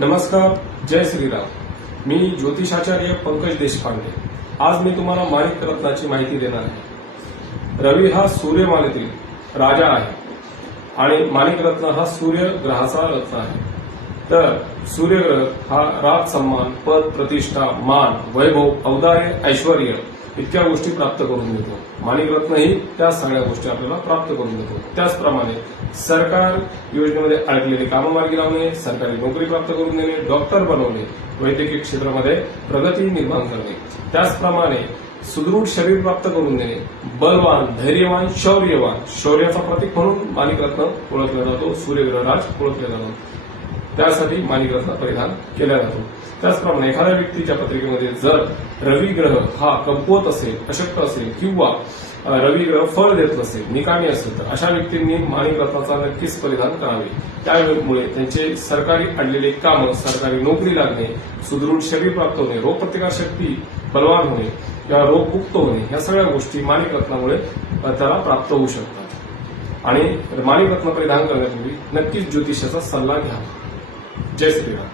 नमस्कार, जय श्रीराम. मी ज्योतिषाचार्य पंकज देशपांडे. आज मी तुम्हाला माणिक रत्नाची माहिती देणार आहे. रवी हा सूर्यमालेतील राजा आहे आणि माणिक रत्न हा सूर्य ग्रहाचा रत्न आहे. तर सूर्यग्रह हा राज, सन्मान, पद, प्रतिष्ठा, मान, वैभव, औदार्य, ऐश्वर इतक्या गोष्टी प्राप्त करून देतो. माणिक रत्न ही त्या सगळ्या गोष्टी आपल्याला प्राप्त करून देतो. त्याचप्रमाणे सरकार योजनेमध्ये अडकलेली कामं मार्गी लावणे, सरकारी नोकरी प्राप्त करून देणे, डॉक्टर बनवणे, वैद्यकीय क्षेत्रामध्ये प्रगती निर्माण करणे, त्याचप्रमाणे सुदृढ शरीर प्राप्त करून देणे, बलवान, धैर्यवान, शौर्याचा प्रतीक म्हणून माणिक रत्न ओळखला जातो. सूर्यग्रहराज ओळखले जातात. त्यासाठी माणिक रत्न परिधान केला जातो. त्याचप्रमाणे एखाद्या व्यक्तीच्या पत्रिकेमध्ये जर रवी ग्रह हा कमकुवत असेल, अशक्त असेल किंवा रवी ग्रह फळ देत नसेल, निकामी असेल, तर अशा व्यक्तींनी माणिक रत्नाचा नक्कीच परिधान करावे. त्यामुळे त्यांचे सरकारी अडलेले कामं, सरकारी नोकरी लागणे, सुदृढ शरीर प्राप्त होणे, रोगप्रतिकारशक्ती बलवान होणे किंवा रोगमुक्त होणे, या सगळ्या गोष्टी माणिक रत्नामुळे त्याला प्राप्त होऊ शकतात. आणि माणिक रत्न परिधान करण्यापूर्वी नक्कीच ज्योतिषाचा सल्ला घ्या. जय श्रीराम.